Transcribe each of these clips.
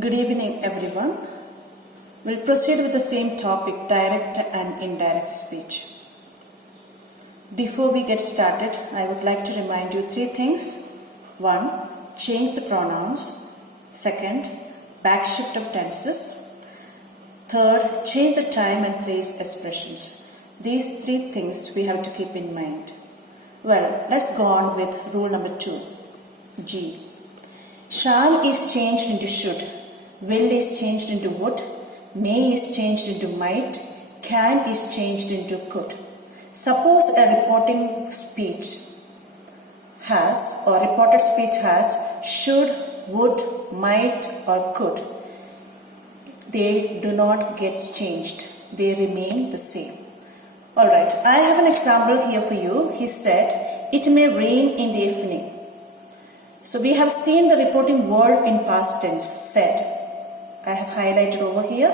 Good evening, everyone. We'll proceed with the same topic, direct and indirect speech. Before we get started, I would like to remind you three things. 1. Change the pronouns. 2. Backshift of tenses. 3. Change the time and place expressions. These three things we have to keep in mind. Well, let's go on with rule number 2. G. Shall is changed into should. Will is changed into would. May is changed into might. Can is changed into could. Suppose a reported speech has should, would, might or could. They do not get changed. They remain the same. Alright, I have an example here for you. He said, it may rain in the evening. So we have seen the reporting verb in past tense, said. I have highlighted over here.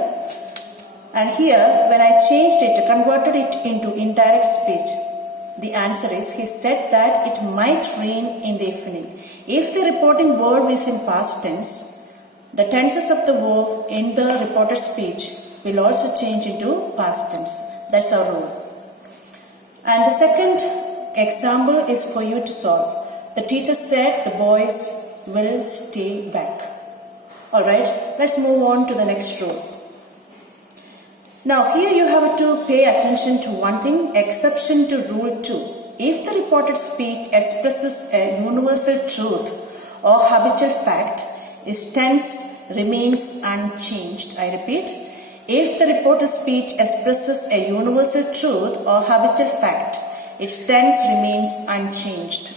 And here, when I changed it, converted it into indirect speech, the answer is, he said that it might rain in the evening. If the reporting verb is in past tense, the tenses of the verb in the reported speech will also change into past tense. That's our rule. And the second example is for you to solve. The teacher said the boys will stay back. Alright, let's move on to the next rule. Now here you have to pay attention to one thing, exception to rule 2. If the reported speech expresses a universal truth or habitual fact, its tense remains unchanged. I repeat, if the reported speech expresses a universal truth or habitual fact, its tense remains unchanged.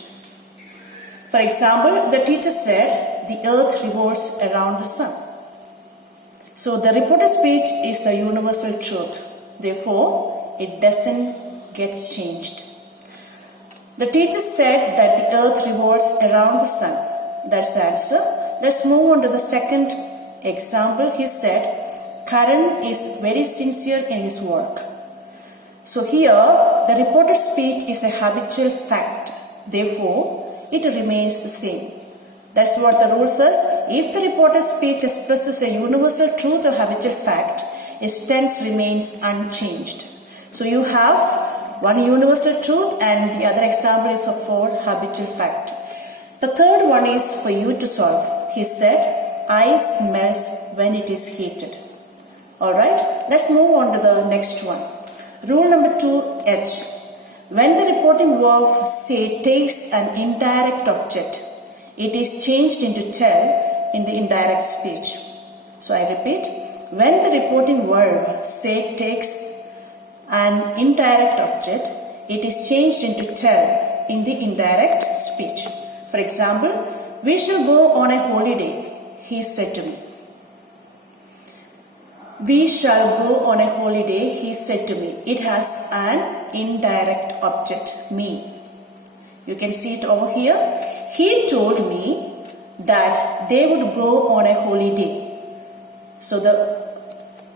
For example, the teacher said, the earth revolves around the sun. So the reported speech is the universal truth. Therefore, it doesn't get changed. The teacher said that the earth revolves around the sun. That's the answer. Let's move on to the second example. He said, Karan is very sincere in his work. So here, the reported speech is a habitual fact. Therefore, it remains the same. That's what the rule says. If the reported speech expresses a universal truth or habitual fact, its tense remains unchanged. So you have one universal truth and the other example is for habitual fact. The third one is for you to solve. He said, ice melts when it is heated. Alright, let's move on to the next one. Rule number 2H. When the reporting verb say takes an indirect object, it is changed into tell in the indirect speech. So I repeat, when the reporting verb say takes an indirect object, it is changed into tell in the indirect speech. For example, we shall go on a holiday, he said to me. We shall go on a holiday, he said to me. It has an indirect object, me. You can see it over here. He told me that they would go on a holiday. So the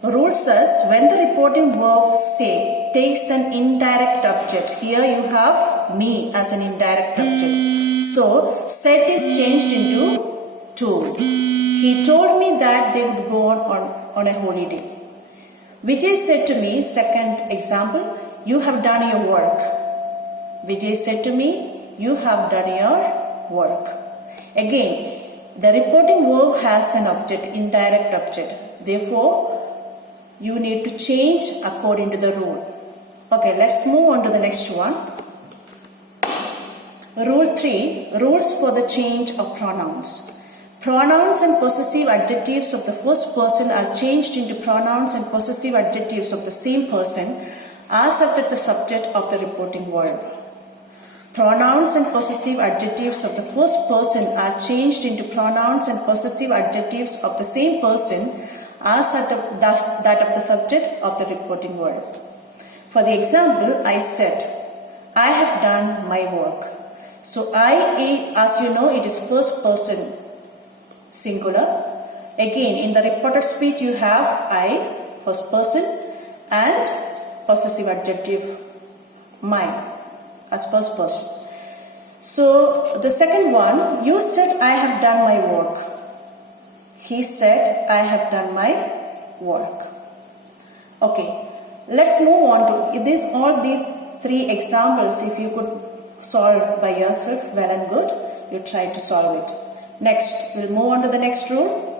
rule says when the reporting verb say takes an indirect object, here you have me as an indirect object. So said is changed into told. He told me that they would go on a holiday. Vijay said to me, second example, you have done your work. Vijay said to me, you have done your work. Again, the reporting verb has an object, indirect object. Therefore, you need to change according to the rule. Okay, let's move on to the next one. Rule 3, rules for the change of pronouns. Pronouns and possessive adjectives of the first person are changed into pronouns and possessive adjectives of the same person as after the subject of the reporting verb. Pronouns and possessive adjectives of the first person are changed into pronouns and possessive adjectives of the same person as that of the subject of the reporting verb. For the example, I said, I have done my work. So I, as you know, it is first person singular. Again, in the reported speech you have I, first person, and possessive adjective my as first person. So the second one, you said I have done my work. He said, I have done my work. Okay, let's move on to this. All the three examples, if you could solve by yourself, well and good. You try to solve it. Next, we'll move on to the next rule.